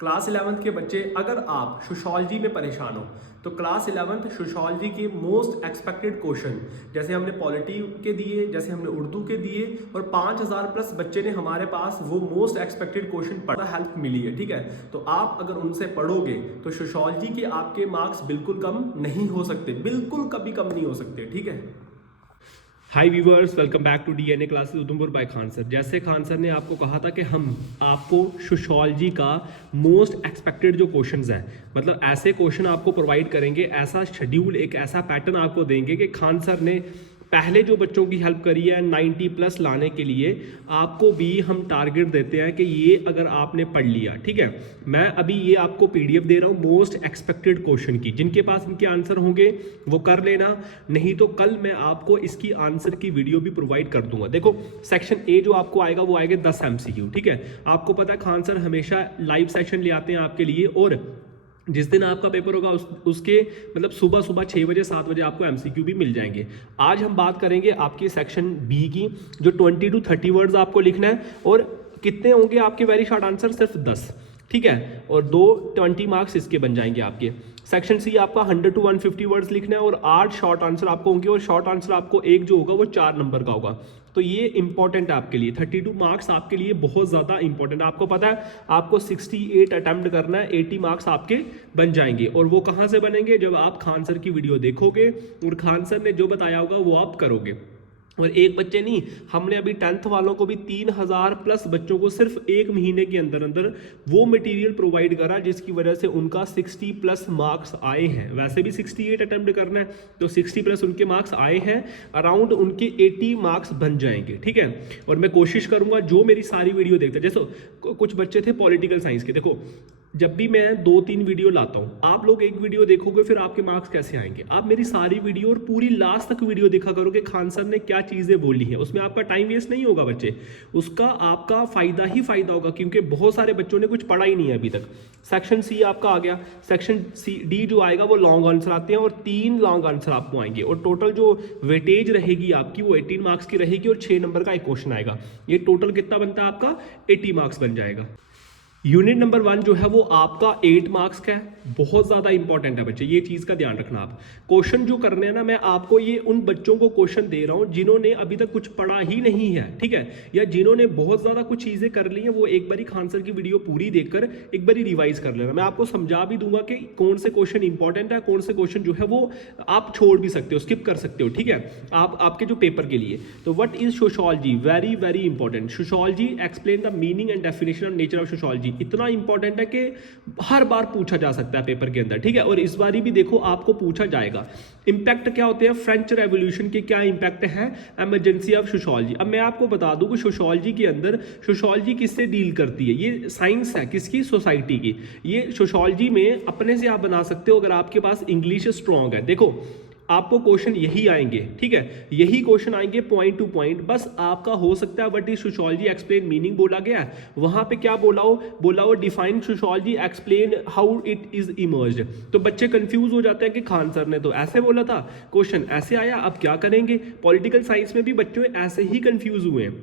Class 11th के बच्चे, अगर आप सोशोलॉजी में परेशान हो तो क्लास 11th सोशोलॉजी के मोस्ट एक्सपेक्टेड क्वेश्चन, जैसे हमने पॉलिटी के दिए, जैसे हमने उर्दू के दिए, और 5000 प्लस बच्चे ने हमारे पास वो मोस्ट एक्सपेक्टेड क्वेश्चन पढ़ा, हेल्प मिली है। ठीक है, तो आप अगर उनसे पढ़ोगे तो सोशोलॉजी के आपके मार्क्स बिल्कुल कम नहीं हो सकते, बिल्कुल कभी कम नहीं हो सकते। ठीक है। Hi viewers, welcome back to DNA classes Udhampur by Khan sir. जैसे खान सर ने आपको कहा था कि हम आपको सोशोलॉजी का मोस्ट एक्सपेक्टेड जो क्वेश्चंस हैं, मतलब ऐसे क्वेश्चन आपको प्रोवाइड करेंगे, ऐसा शेड्यूल, एक ऐसा पैटर्न आपको देंगे कि खान सर ने पहले जो बच्चों की हेल्प करी है 90 प्लस लाने के लिए, आपको भी हम टारगेट देते हैं कि ये अगर आपने पढ़ लिया, ठीक है। मैं अभी ये आपको पीडीएफ दे रहा हूँ मोस्ट एक्सपेक्टेड क्वेश्चन की, जिनके पास इनके आंसर होंगे वो कर लेना, नहीं तो कल मैं आपको इसकी आंसर की वीडियो भी प्रोवाइड कर दूंगा। देखो, सेक्शन ए जो आपको आएगा वो आएगा 10 MCQ। ठीक है, आपको पता है खान सर हमेशा लाइव सेशन ले आते हैं आपके लिए, और जिस दिन आपका पेपर होगा उसके मतलब सुबह 6 बजे 7 बजे आपको एमसीक्यू भी मिल जाएंगे। आज हम बात करेंगे आपकी सेक्शन बी की, जो 20 to 30 वर्ड्स आपको लिखना है, और कितने होंगे आपके वेरी शॉर्ट आंसर, सिर्फ 10। ठीक है, और 20 मार्क्स इसके बन जाएंगे आपके। सेक्शन सी आपका 100 to 150 वर्ड्स लिखना है, और 8 शॉर्ट आंसर आपको होंगे, और शॉर्ट आंसर आपको एक जो होगा वो 4 नंबर का होगा। तो ये इंपॉर्टेंट है आपके लिए, 32 मार्क्स आपके लिए बहुत ज़्यादा इंपॉर्टेंट है। आपको पता है आपको 68 अटेम्प्ट करना है, 80 मार्क्स आपके बन जाएंगे। और वो कहाँ से बनेंगे? जब आप खान सर की वीडियो देखोगे और खान सर ने जो बताया होगा वो आप करोगे। और एक बच्चे नहीं, हमने अभी 10th वालों को भी 3000 प्लस बच्चों को सिर्फ एक महीने के अंदर अंदर वो मटेरियल प्रोवाइड करा, जिसकी वजह से उनका 60 प्लस मार्क्स आए हैं। वैसे भी 68 अटेम्प्ट करना है, तो 60 प्लस उनके मार्क्स आए हैं, अराउंड उनके 80 मार्क्स बन जाएंगे। ठीक है, और मैं कोशिश करूंगा जो मेरी सारी वीडियो देखते हैं, जैसे कुछ बच्चे थे पॉलिटिकल साइंस के, देखो जब भी मैं 2-3 वीडियो लाता हूं, आप लोग एक वीडियो देखोगे फिर आपके मार्क्स कैसे आएंगे? आप मेरी सारी वीडियो और पूरी लास्ट तक वीडियो देखा करोगे, खान सर ने क्या चीजें बोली हैं, उसमें आपका टाइम वेस्ट नहीं होगा बच्चे, उसका आपका फायदा ही फायदा होगा, क्योंकि बहुत सारे बच्चों ने कुछ पढ़ा ही नहीं है अभी तक। सेक्शन सी आपका आ गया, सेक्शन सी डी जो आएगा वो लॉन्ग आंसर आते हैं, और 3 लॉन्ग आंसर आपको आएंगे, और टोटल जो वेटेज रहेगी आपकी वो 18 मार्क्स की रहेगी, और 6 नंबर का एक क्वेश्चन आएगा। ये टोटल कितना बनता है आपका? 80 मार्क्स बन जाएगा। यूनिट नंबर 1 जो है वो आपका 8 मार्क्स का है, बहुत ज्यादा इंपॉर्टेंट है बच्चे, ये चीज का ध्यान रखना। आप क्वेश्चन जो करने हैं ना, मैं आपको ये उन बच्चों को क्वेश्चन दे रहा हूं जिन्होंने अभी तक कुछ पढ़ा ही नहीं है, ठीक है, या जिन्होंने बहुत ज्यादा कुछ चीजें कर ली हैं, वो एक बारी खान सर की वीडियो पूरी देखकर एक बारी रिवाइज कर लेना। मैं आपको समझा भी दूंगा कि कौन से क्वेश्चन इंपॉर्टेंट है, कौन से क्वेश्चन जो है वो आप छोड़ भी सकते हो, स्किप कर सकते हो। ठीक है, आप आपके जो पेपर के लिए, तो what is sociology, very very important. Sociology explain the meaning and definition of nature of sociology, इतना इंपॉर्टेंट है कि हर बार पूछा जा सकता है पेपर के अंदर। ठीक है, और इस बारी भी देखो आपको पूछा जाएगा। इंपैक्ट क्या होते हैं फ्रेंच रेवोल्यूशन के, क्या इंपैक्ट है इमरजेंसी ऑफ सोशोलॉजी। अब मैं आपको बता दूं कि सोशोलॉजी के अंदर सोशोलॉजी किससे डील करती है, ये साइंस है किसकी? सोसाइटी की। ये सोशोलॉजी में अपने से आप बना सकते हो अगर आपके पास इंग्लिश स्ट्रॉन्ग है। देखो आपको क्वेश्चन यही आएंगे, ठीक है, यही क्वेश्चन आएंगे पॉइंट टू पॉइंट। बस आपका हो सकता है what is sociology explain meaning बोला गया है, वहां पे क्या बोला हो define sociology explain how it is emerged. तो बच्चे कंफ्यूज हो जाते हैं कि खान सर ने तो ऐसे बोला था, क्वेश्चन ऐसे आया, अब क्या करेंगे? पॉलिटिकल साइंस में भी बच्चों ऐसे ही कंफ्यूज हुए हैं।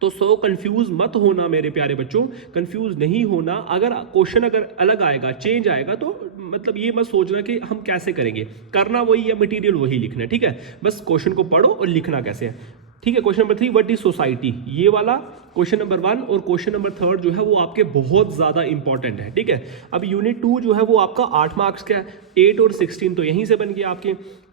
तो कंफ्यूज मत होना मेरे प्यारे बच्चों, कंफ्यूज नहीं होना। अगर क्वेश्चन अगर अलग आएगा, चेंज आएगा, तो मतलब ये मत सोचना कि हम कैसे करेंगे, करना वही है, मटेरियल वही लिखना है। ठीक है, बस क्वेश्चन को पढ़ो और लिखना कैसे है। ठीक है, question number 3 what is society, ये वाला क्वेश्चन नंबर 1, और क्वेश्चन नंबर 3 जो है वो आपके बहुत ज्यादा इंपॉर्टेंट है। ठीक है, अब यूनिट 2 जो है वो आपका 8 मार्क्स का है, 8 और 16 तो यहीं से बन गया आपके।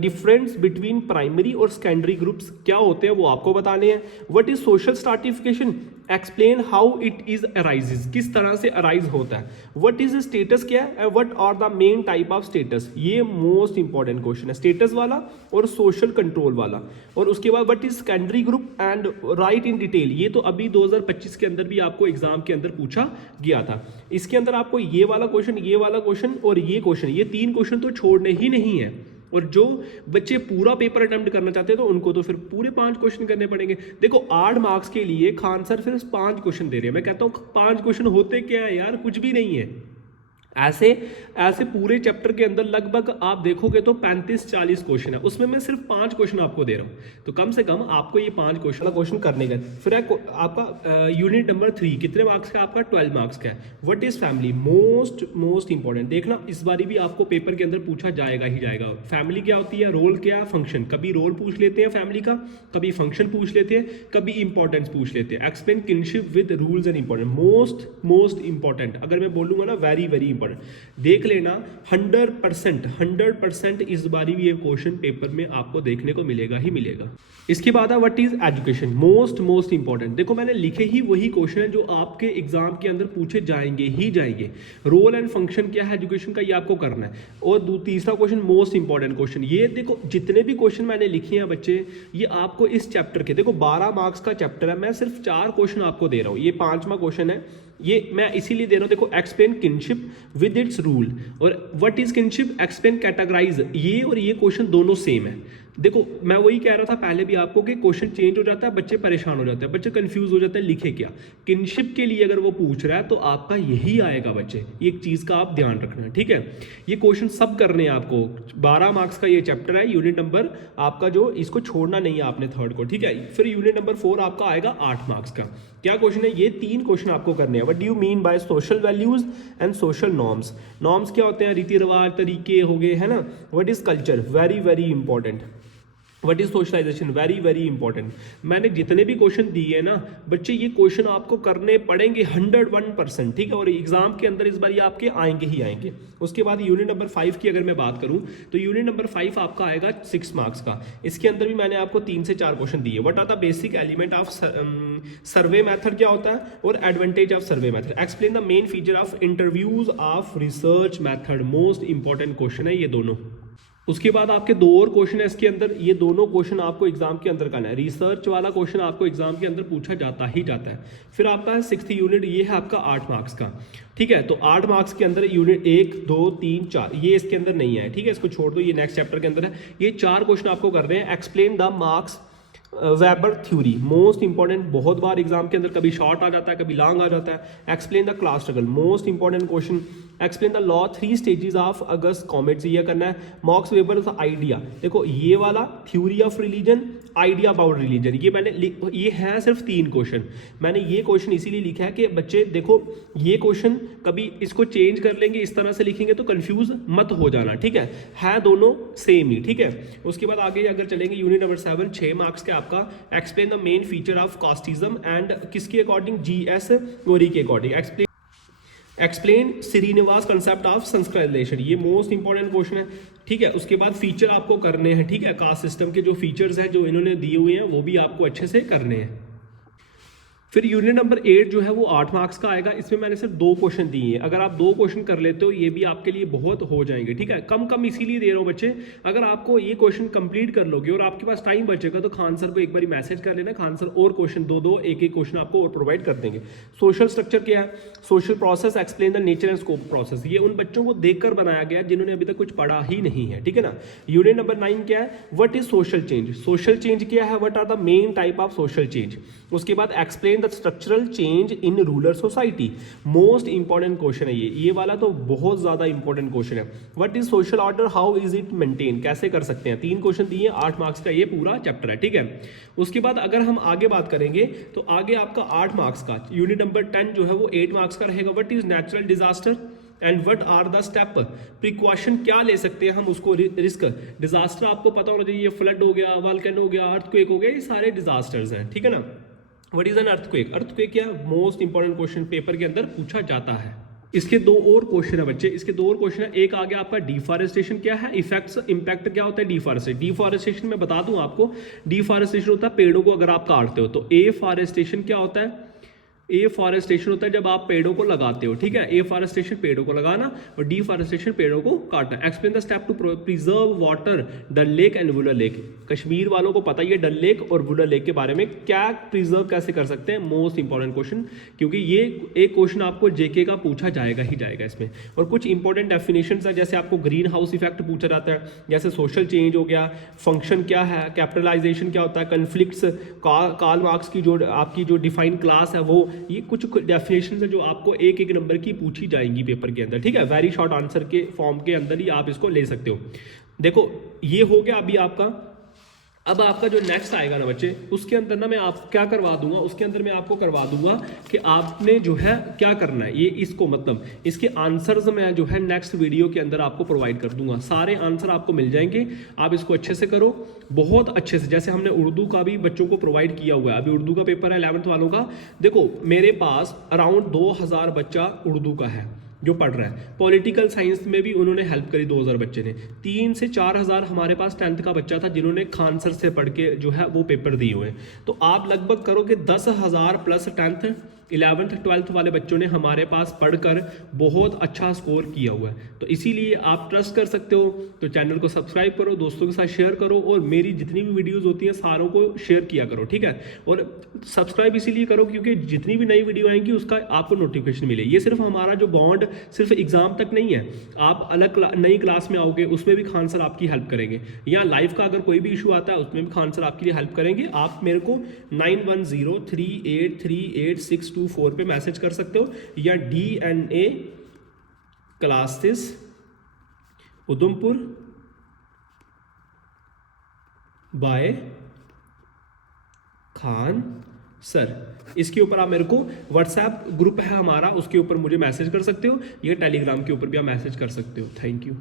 डिफरेंस बिटवीन प्राइमरी और सेकेंडरी ग्रुप्स क्या होते हैं वो आपको बताने हैं। What is social stratification, explain how it is arises, किस तरह से अराइज होता है। व्हाट इज स्टेटस क्या है, what are the main type of status, ये मोस्ट इंपॉर्टेंट क्वेश्चन है, स्टेटस वाला और सोशल कंट्रोल वाला। और उसके बाद what is secondary group and write in detail, ये तो अभी 2025 के अंदर भी आपको एग्जाम के अंदर पूछा गया था। इसके अंदर आपको ये वाला क्वेश्चन, ये वाला क्वेश्चन और ये क्वेश्चन, ये 3 क्वेश्चन तो छोड़ने ही नहीं है। और जो बच्चे पूरा पेपर अटेम्प्ट करना चाहते हैं तो उनको तो फिर पूरे 5 क्वेश्चन करने पड़ेंगे। देखो 8 मार्क्स के लिए खान सर फिर 5 क्वेश्चन दे रहे हैं, मैं कहता हूँ 5 क्वेश्चन होते क्या है यार, कुछ भी नहीं है। ऐसे ऐसे पूरे चैप्टर के अंदर लगभग आप देखोगे तो 35-40 क्वेश्चन है, उसमें मैं सिर्फ 5 क्वेश्चन आपको दे रहा हूँ, तो कम से कम आपको ये 5 क्वेश्चन करने का। फिर आपका यूनिट नंबर 3 कितने मार्क्स का, आपका 12 मार्क्स का है। What is family, most important. देखना इस बारी भी आपको पेपर के अंदर पूछा जाएगा ही जाएगा। फैमिली क्या होती है, रोल क्या, फंक्शन। कभी रोल पूछ लेते हैं फैमिली का, कभी फंक्शन पूछ लेते हैं, कभी इंपॉर्टेंस पूछ लेते हैं। Explain kinship with rules and important, most important. अगर मैं बोलूंगा ना वेरी इंपॉर्टेंट, देख लेना 100% इस बारी भी ये क्वेश्चन पेपर में आपको देखने को मिलेगा ही मिलेगा। इसके बाद है what is education, most important. देखो मैंने लिखे ही वही क्वेश्चन है जो आपके एग्जाम के अंदर पूछे जाएंगे ही जाएंगे। रोल एंड फंक्शन क्या है एजुकेशन का, ये आपको करना है। और तीसरा क्वेश्चन मोस्ट इंपॉर्टेंट क्वेश्चन, ये देखो जितने भी क्वेश्चन मैंने लिखे हैं बच्चे, ये आपको इस चैप्टर के, देखो 12 मार्क्स का चैप्टर है, मैं सिर्फ 4 क्वेश्चन आपको दे रहा हूँ। ये 5वां क्वेश्चन है, ये मैं इसीलिए दे रहा हूं। देखो explain kinship with its rule, और what is kinship, explain categorize. ये और ये क्वेश्चन दोनों सेम है। देखो मैं वही कह रहा था पहले भी आपको कि क्वेश्चन चेंज हो जाता है, बच्चे परेशान हो जाते हैं, बच्चे कंफ्यूज हो जाते हैं लिखे क्या। किनशिप के लिए अगर वो पूछ रहा है तो आपका यही आएगा बच्चे, एक चीज का आप ध्यान रखना है, ठीक है। ये क्वेश्चन सब करने हैं आपको। 12 मार्क्स का ये चैप्टर है, यूनिट नंबर आपका जो, इसको छोड़ना नहीं है आपने थर्ड को, ठीक है। फिर यूनिट नंबर 4 आपका आएगा 8 मार्क्स का। क्या क्वेश्चन है, ये 3 क्वेश्चन आपको करने हैं। What do you mean by social values and social norms. Norms क्या होते हैं, रीति रिवाज, तरीके हो गए, है ना। What is culture, very important. What is socialization, very important. मैंने जितने भी क्वेश्चन दिए हैं ना बच्चे, ये क्वेश्चन आपको करने पड़ेंगे 101%, ठीक है। और एग्जाम के अंदर इस बार ये आपके आएंगे ही आएंगे। उसके बाद यूनिट नंबर 5 की अगर मैं बात करूं तो यूनिट नंबर 5 आपका आएगा 6 मार्क्स का। इसके अंदर भी मैंने आपको 3 से 4 क्वेश्चन दिए। What are the basic element of survey method, क्या होता है, और advantage of survey method. Explain the main feature of interviews of research method. Most important question है ये दोनों। उसके बाद आपके 2 और क्वेश्चन है इसके अंदर, ये दोनों क्वेश्चन आपको एग्जाम के अंदर करना है। रिसर्च वाला क्वेश्चन आपको एग्जाम के अंदर पूछा जाता ही जाता है। फिर आपका है 6th यूनिट, ये है आपका 8 मार्क्स का, ठीक है। तो 8 मार्क्स के अंदर यूनिट 1, 2, 3, 4 ये इसके अंदर नहीं है, ठीक है। इसको छोड़ दो, ये नेक्स्ट चैप्टर के अंदर है। ये 4 क्वेश्चन आपको कर रहे हैं। Explain the marks weber theory, most important. बहुत बार एग्जाम के अंदर कभी शॉर्ट आ जाता है, कभी लॉन्ग आ जाता है। Explain the class struggle, most important question. Explain the law 3 stages of August comets, ये करना है। मार्क्स वेबर आइडिया, देखो ये वाला theory of religion, idea about religion, ये मैंने ये है सिर्फ 3 क्वेश्चन। मैंने ये क्वेश्चन इसीलिए लिखा है कि बच्चे देखो ये क्वेश्चन कभी इसको चेंज कर लेंगे, इस तरह से लिखेंगे तो कंफ्यूज मत हो जाना, ठीक है दोनों सेम ही, ठीक है। उसके बाद आगे अगर चलेंगे यूनिट नंबर 7, 6 मार्क्स के आपका। Explain the main feature of casteism and किसके अकॉर्डिंग, जीएस गौरी के according. Explain Srinivas concept of Sanskrit, ये मोस्ट इंपॉर्टेंट क्वेश्चन है, ठीक है। उसके बाद फीचर आपको करने हैं, ठीक है। कास्ट सिस्टम के जो फीचर्स हैं जो इन्होंने दिए हुए हैं वो भी आपको अच्छे से करने हैं। फिर यूनिट नंबर 8 जो है वो 8 मार्क्स का आएगा। इसमें मैंने सिर्फ 2 क्वेश्चन दिए हैं। अगर आप 2 क्वेश्चन कर लेते हो ये भी आपके लिए बहुत हो जाएंगे, ठीक है। कम इसीलिए दे रहा हूँ बच्चे, अगर आपको ये क्वेश्चन कंप्लीट कर लोगे और आपके पास टाइम बचेगा तो खान सर को एक बार मैसेज कर लेना, खान सर और क्वेश्चन 2 एक क्वेश्चन आपको और प्रोवाइड कर देंगे। सोशल स्ट्रक्चर क्या है, social process, explain the nature and scope process, ये उन बच्चों को देखकर बनाया गया जिन्होंने अभी तक कुछ पढ़ा ही नहीं है, ठीक है ना। यूनिट नंबर 9 क्या है, what is social change, social change क्या है, what are the main type of social change. उसके बाद explain the structural change in rural society, most important question है ये वाला तो बहुत ज्यादा इंपॉर्टेंट क्वेश्चन है। What is social order, how is it maintain, कैसे कर सकते हैं। 3 क्वेश्चन दिए, 8 मार्क्स का ये पूरा चैप्टर है, ठीक है। उसके बाद अगर हम आगे बात करेंगे तो आगे आपका 8 मार्क्स का यूनिट नंबर 10 जो है वो 8 मार्क्स का रहेगा। What is natural disaster and what are the step, precaution क्या ले सकते हैं हम उसको, रिस्क। डिजास्टर आपको पता होना चाहिए, फ्लड हो गया, वॉल्केनो हो गया, अर्थक्वेक हो गया, ये सारे डिजास्टर्स हैं, ठीक है ना। What is an earthquake, earthquake क्या, मोस्ट इंपॉर्टेंट क्वेश्चन पेपर के अंदर पूछा जाता है। इसके 2 और क्वेश्चन है बच्चे, इसके 2 और क्वेश्चन है। एक आ गया आपका डिफॉरेस्टेशन क्या है, इफेक्ट्स, इंपैक्ट क्या होता है डिफॉरेस्टेशन। डिफॉरेस्टेशन में बता दूं आपको, डिफॉरेस्टेशन होता है पेड़ों को अगर आप काटते हो, तो एफॉरेस्टेशन क्या होता है, एफॉरेस्टेशन होता है जब आप पेड़ों को लगाते हो, ठीक है। एफॉरेस्टेशन पेड़ों को लगाना और डिफॉरेस्टेशन पेड़ों को काटना। Explain the step to preserve water, Dal lake and Wular lake, Kashmir वालों को पता ही है डल लेक और वुलर लेक के बारे में, क्या प्रिजर्व कैसे कर सकते हैं, मोस्ट इंपॉर्टेंट क्वेश्चन, क्योंकि ये एक क्वेश्चन आपको जेके का पूछा जाएगा ही जाएगा इसमें। और कुछ इंपॉर्टेंट डेफिनेशंस है, जैसे आपको ग्रीन हाउस इफेक्ट पूछा जाता है, जैसे सोशल चेंज हो गया, फंक्शन क्या है, कैपिटलाइजेशन क्या होता है, कन्फ्लिक्ट्स, कार्ल मार्क्स की जो आपकी जो डिफाइंड क्लास है वो, ये कुछ डेफिनेशन है जो आपको एक एक नंबर की पूछी जाएंगी पेपर के अंदर, ठीक है। वेरी शॉर्ट आंसर के फॉर्म के अंदर ही आप इसको ले सकते हो। देखो ये हो गया अभी आपका। अब आपका जो नेक्स्ट आएगा ना बच्चे, उसके अंदर ना मैं आप क्या करवा दूंगा, उसके अंदर मैं आपको करवा दूंगा कि आपने जो है क्या करना है, ये इसको मतलब इसके आंसर्स मैं जो है नेक्स्ट वीडियो के अंदर आपको प्रोवाइड कर दूंगा। सारे आंसर आपको मिल जाएंगे, आप इसको अच्छे से करो, बहुत अच्छे से। जैसे हमने उर्दू का भी बच्चों को प्रोवाइड किया हुआ है, अभी उर्दू का पेपर है 11th वालों का। देखो मेरे पास अराउंड 2000 बच्चा उर्दू का है जो पढ़ रहा है। पॉलिटिकल साइंस में भी उन्होंने हेल्प करी 2000 बच्चे ने। 3 से 4000 हमारे पास 10th का बच्चा था जिन्होंने खान सर से पढ़ के जो है वो पेपर दिए हुए हैं। तो आप लगभग करो कि 10,000 प्लस 10th 11th 12th वाले बच्चों ने हमारे पास पढ़कर बहुत अच्छा स्कोर किया हुआ है। तो इसीलिए आप ट्रस्ट कर सकते हो। तो चैनल को सब्सक्राइब करो, दोस्तों के साथ शेयर करो, और मेरी जितनी भी वीडियोस होती हैं सारों को शेयर किया करो, ठीक है। और सब्सक्राइब इसीलिए करो क्योंकि जितनी भी नई वीडियो आएंगी उसका आपको नोटिफिकेशन मिले। ये सिर्फ हमारा जो बॉन्ड सिर्फ एग्जाम तक नहीं है, आप अलग नई क्लास में आओगे उसमें भी खान सर आपकी हेल्प करेंगे, या लाइफ का अगर कोई भी इशू आता है उसमें भी खान सर आपके लिए हेल्प करेंगे। आप मेरे को 9103838624 पे मैसेज कर सकते हो, या DNA classes Udhampur by Khan sir, इसके ऊपर आप मेरे को व्हाट्सएप ग्रुप है हमारा, उसके ऊपर मुझे मैसेज कर सकते हो, या टेलीग्राम के ऊपर भी आप मैसेज कर सकते हो। Thank you.